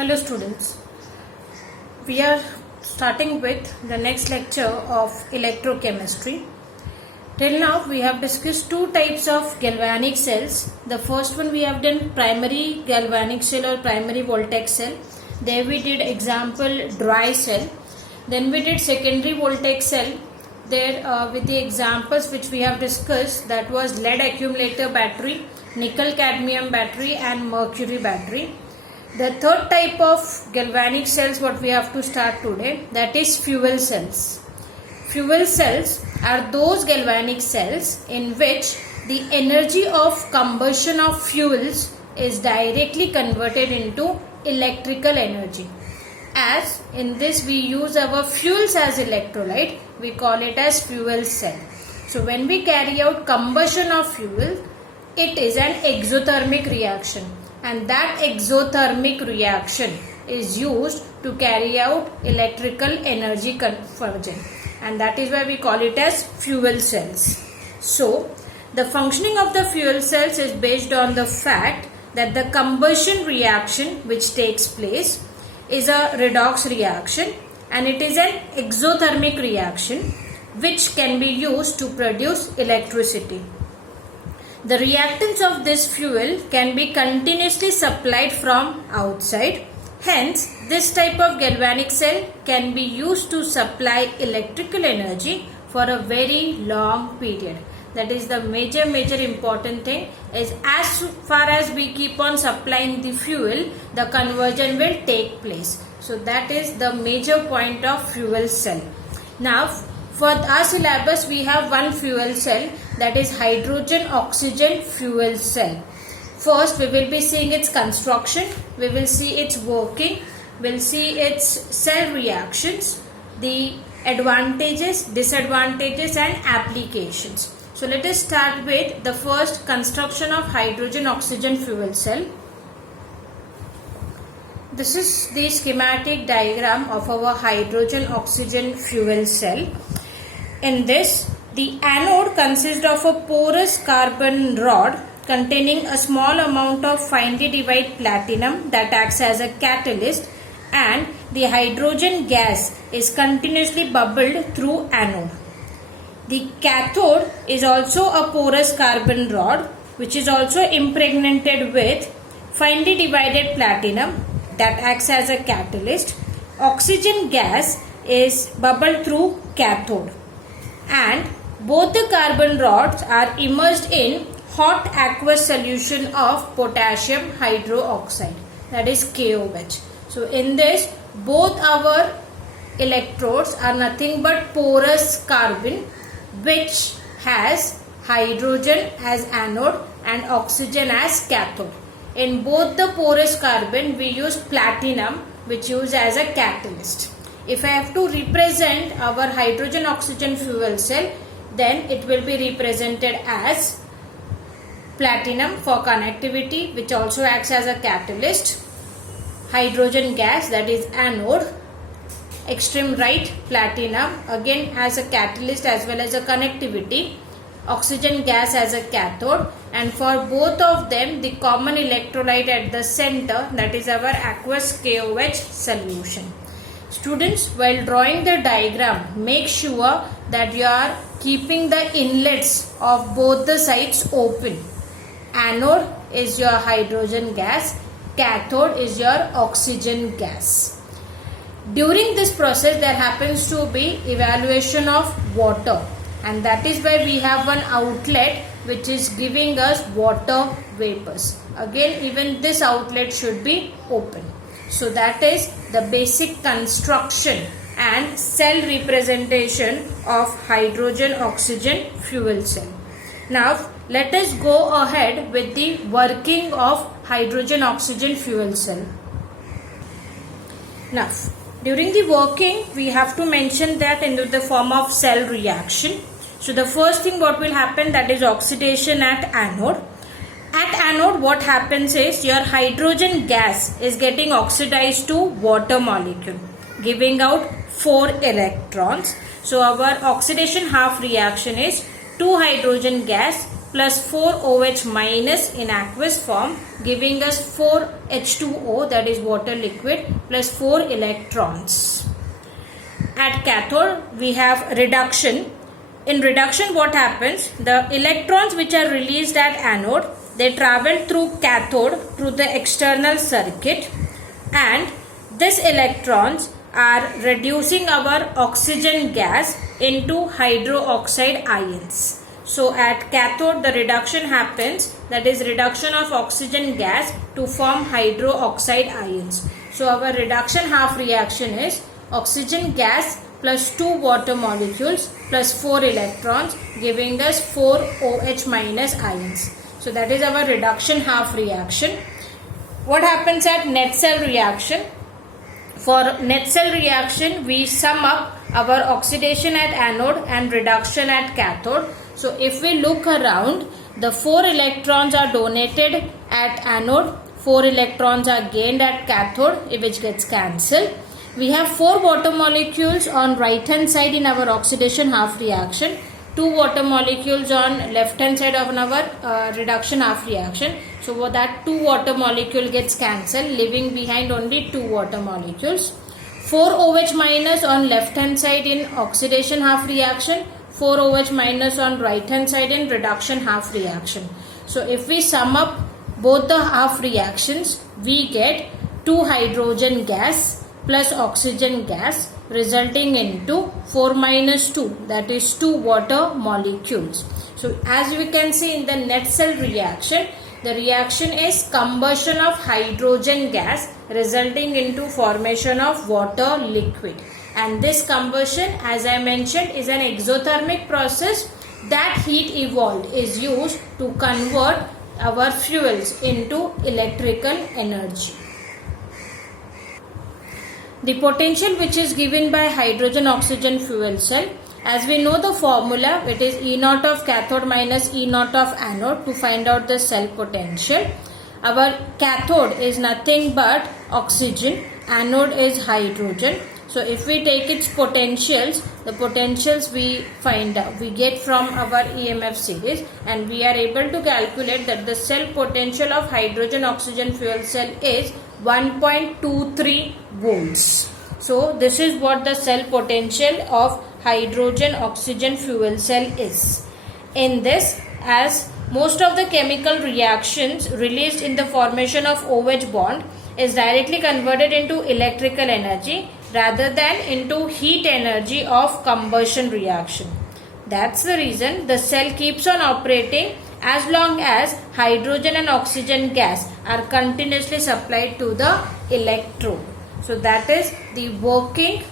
Hello students, we are starting with the next lecture of electrochemistry. Till now we have discussed two types of galvanic cells. The first one we have done primary galvanic cell or primary voltaic cell. There we did example dry cell. Then we did secondary voltaic cell. There with the examples which we have discussed, that was lead accumulator battery, nickel cadmium battery and mercury battery. The third type of galvanic cells what we have to start today, that is fuel cells. Fuel cells are those galvanic cells in which the energy of combustion of fuels is directly converted into electrical energy. As in this we use our fuels as electrolyte, we call it as fuel cell. So when we carry out combustion of fuel, it is an exothermic reaction. And that exothermic reaction is used to carry out electrical energy conversion, and that is why we call it as fuel cells. So the functioning of the fuel cells is based on the fact that the combustion reaction which takes place is a redox reaction, and it is an exothermic reaction which can be used to produce electricity. The reactants of this fuel can be continuously supplied from outside. Hence, this type of galvanic cell can be used to supply electrical energy for a very long period. That is the major important thing, is as far as we keep on supplying the fuel, the conversion will take place. So that is the major point of fuel cell. Now, for our syllabus, we have one fuel cell, that is hydrogen oxygen fuel cell. First, we will be seeing its construction, we will see its working, we will see its cell reactions, the advantages, disadvantages and applications. So let us start with the first, construction of hydrogen oxygen fuel cell. This is the schematic diagram of our hydrogen oxygen fuel cell. In this, the anode consists of a porous carbon rod containing a small amount of finely divided platinum that acts as a catalyst, and the hydrogen gas is continuously bubbled through anode. The cathode is also a porous carbon rod which is also impregnated with finely divided platinum that acts as a catalyst. Oxygen gas is bubbled through cathode, and both the carbon rods are immersed in hot aqueous solution of potassium hydroxide, that is KOH. So in this, both our electrodes are nothing but porous carbon which has hydrogen as anode and oxygen as cathode. In both the porous carbon we use platinum which used as a catalyst. If I have to represent our hydrogen oxygen fuel cell, then it will be represented as platinum for connectivity which also acts as a catalyst, hydrogen gas that is anode, extreme right platinum again as a catalyst as well as a connectivity, oxygen gas as a cathode, and for both of them the common electrolyte at the center, that is our aqueous KOH solution. Students, while drawing the diagram, make sure that you are keeping the inlets of both the sides open. Anode is your hydrogen gas, cathode is your oxygen gas. During this process there happens to be evaluation of water, and that is why we have one outlet which is giving us water vapors. Again, even this outlet should be open. So that is the basic construction and cell representation of hydrogen oxygen fuel cell. Now let us go ahead with the working of hydrogen oxygen fuel cell. Now during the working we have to mention that in the form of cell reaction. So the first thing what will happen, that is oxidation at anode. At anode what happens is your hydrogen gas is getting oxidized to water molecule, giving out 4 electrons. So our oxidation half reaction is 2 hydrogen gas plus 4OH minus in aqueous form, giving us 4H2O, that is water liquid, plus 4 electrons. At cathode we have reduction. In reduction what happens? The electrons which are released at anode, they travel through cathode through the external circuit, and these electrons are reducing our oxygen gas into hydroxide ions. So at cathode the reduction happens, that is reduction of oxygen gas to form hydroxide ions. So our reduction half reaction is oxygen gas plus 2 water molecules plus 4 electrons, giving us 4OH minus ions. So that is our reduction half reaction. What happens at net cell reaction? For net cell reaction we sum up our oxidation at anode and reduction at cathode. So if we look around, the 4 electrons are donated at anode, 4 electrons are gained at cathode, which gets cancelled. We have 4 water molecules on right hand side in our oxidation half reaction, 2 water molecules on left hand side of our reduction half reaction. So that 2 water molecule gets cancelled, leaving behind only 2 water molecules. 4OH minus on left hand side in oxidation half reaction, 4OH minus on right hand side in reduction half reaction. So if we sum up both the half reactions, we get 2 hydrogen gas plus oxygen gas, resulting into 4 minus 2, that is 2 water molecules. So as we can see in the net cell reaction, the reaction is combustion of hydrogen gas resulting into formation of water liquid. And this combustion, as I mentioned, is an exothermic process. That heat evolved is used to convert our fuels into electrical energy. The potential which is given by hydrogen oxygen fuel cell, as we know the formula, it is E naught of cathode minus E naught of anode to find out the cell potential. Our cathode is nothing but oxygen, anode is hydrogen. So if we take its potentials, the potentials we find out, we get from our EMF series, and we are able to calculate that the cell potential of hydrogen oxygen fuel cell is 1.23 volts. So this is what the cell potential of hydrogen oxygen fuel cell is. In this, as most of the chemical reactions released in the formation of OH bond is directly converted into electrical energy rather than into heat energy of combustion reaction. That's the reason the cell keeps on operating as long as hydrogen and oxygen gas are continuously supplied to the electrode. So that is the working,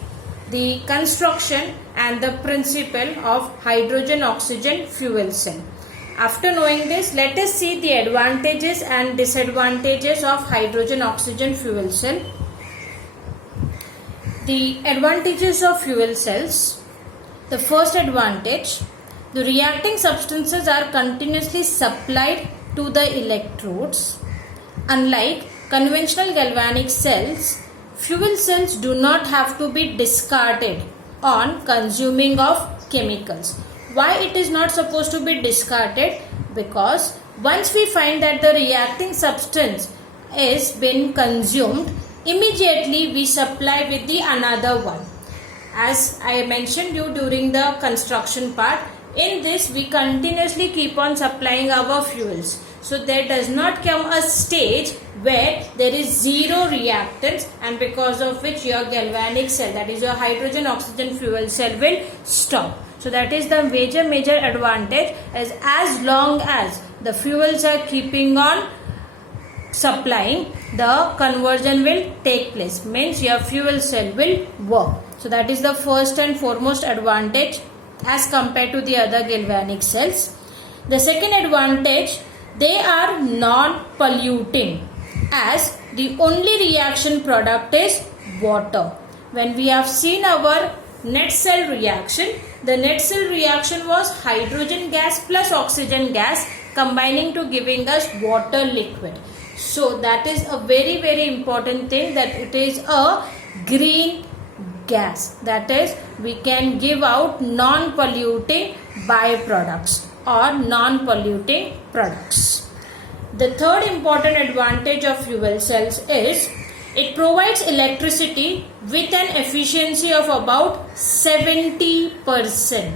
the construction and the principle of hydrogen oxygen fuel cell. After knowing this, let us see the advantages and disadvantages of hydrogen oxygen fuel cell. The advantages of fuel cells. The first advantage, the reacting substances are continuously supplied to the electrodes. Unlike conventional galvanic cells, fuel cells do not have to be discarded on consuming of chemicals. Why it is not supposed to be discarded? Because once we find that the reacting substance is been consumed, immediately we supply with the another one. As I mentioned you during the construction part, in this we continuously keep on supplying our fuels. So there does not come a stage where there is zero reactants, and because of which your galvanic cell, that is your hydrogen oxygen fuel cell, will stop. So that is the major advantage, as long as the fuels are keeping on supplying, the conversion will take place, means your fuel cell will work. So that is the first and foremost advantage as compared to the other galvanic cells. The second advantage, they are non-polluting, as the only reaction product is water. When we have seen our net cell reaction, the net cell reaction was hydrogen gas plus oxygen gas combining to giving us water liquid. So that is a very important thing, that it is a green gas, that is we can give out non-polluting byproducts or non-polluting products. The third important advantage of fuel cells is it provides electricity with an efficiency of about 70%,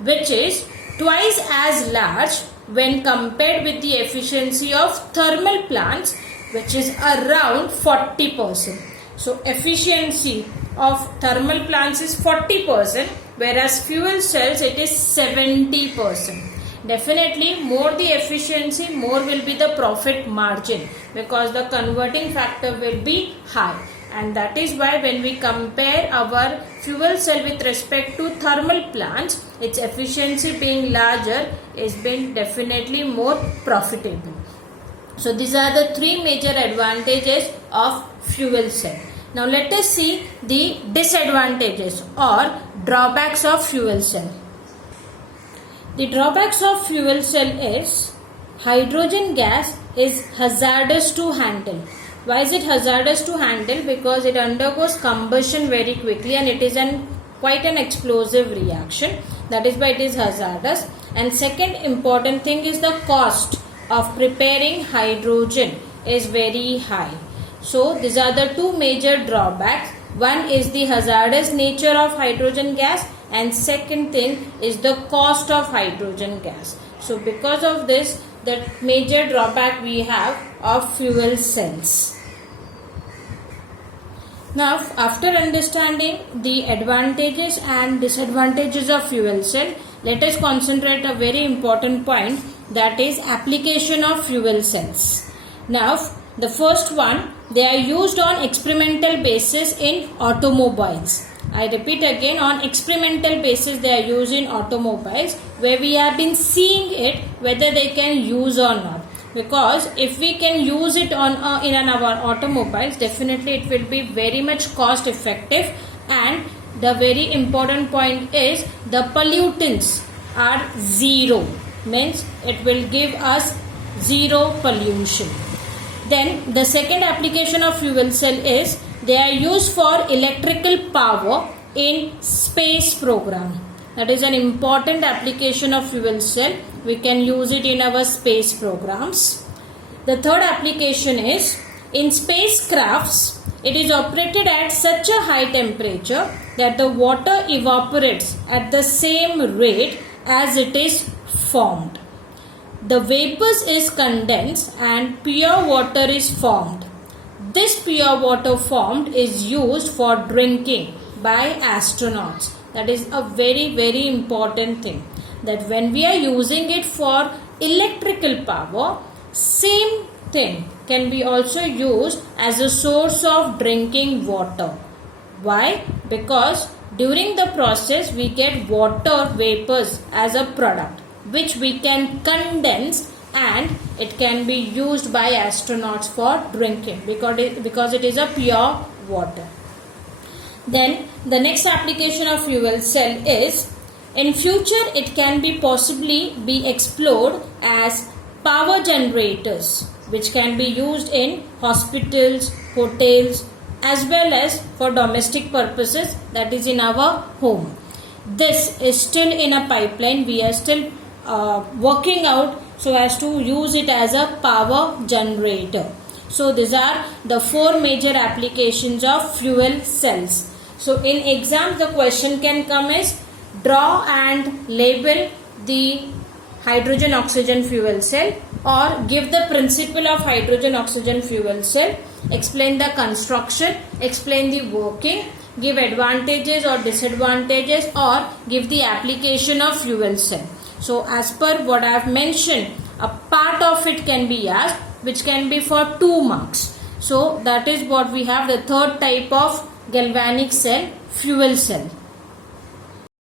which is twice as large when compared with the efficiency of thermal plants, which is around 40%. So efficiency of thermal plants is 40%, whereas fuel cells it is 70%. Definitely more the efficiency, more will be the profit margin, because the converting factor will be high. And that is why when we compare our fuel cell with respect to thermal plants, its efficiency being larger is being definitely more profitable. So these are the three major advantages of fuel cell. Now let us see the disadvantages or drawbacks of fuel cell. The drawbacks of fuel cell is hydrogen gas is hazardous to handle. Why is it hazardous to handle? Because it undergoes combustion very quickly and it is quite an explosive reaction. That is why it is hazardous. And second important thing is the cost of preparing hydrogen is very high. So these are the two major drawbacks. One is the hazardous nature of hydrogen gas, and second thing is the cost of hydrogen gas. So because of this, the major drawback we have of fuel cells. Now after understanding the advantages and disadvantages of fuel cell, let us concentrate a very important point, that is application of fuel cells. Now the first one, they are used on experimental basis in automobiles. I repeat again, on experimental basis they are used in automobiles, where we have been seeing it whether they can use or not. Because if we can use it on in our automobiles, definitely it will be very much cost effective, and the very important point is the pollutants are zero, means it will give us zero pollution. Then the second application of fuel cell is they are used for electrical power in space program. That is an important application of fuel cell. We can use it in our space programs. The third application is in spacecrafts. It is operated at such a high temperature that the water evaporates at the same rate as it is formed. The vapors is condensed and pure water is formed. This pure water formed is used for drinking by astronauts. That is a very important thing, that when we are using it for electrical power, same thing can be also used as a source of drinking water. Why? Because during the process we get water vapors as a product, which we can condense, and it can be used by astronauts for drinking because it is a pure water. Then the next application of fuel cell is, in future it can be possibly be explored as power generators, which can be used in hospitals, hotels, as well as for domestic purposes, that is in our home. This is still in a pipeline. We are still working out so as to use it as a power generator. So these are the four major applications of fuel cells. So in exam the question can come as, draw and label the hydrogen oxygen fuel cell, or give the principle of hydrogen oxygen fuel cell, explain the construction, explain the working, give advantages or disadvantages, or give the application of fuel cell. So as per what I have mentioned, a part of it can be asked, which can be for 2 marks. So that is what we have, the third type of galvanic cell, fuel cell.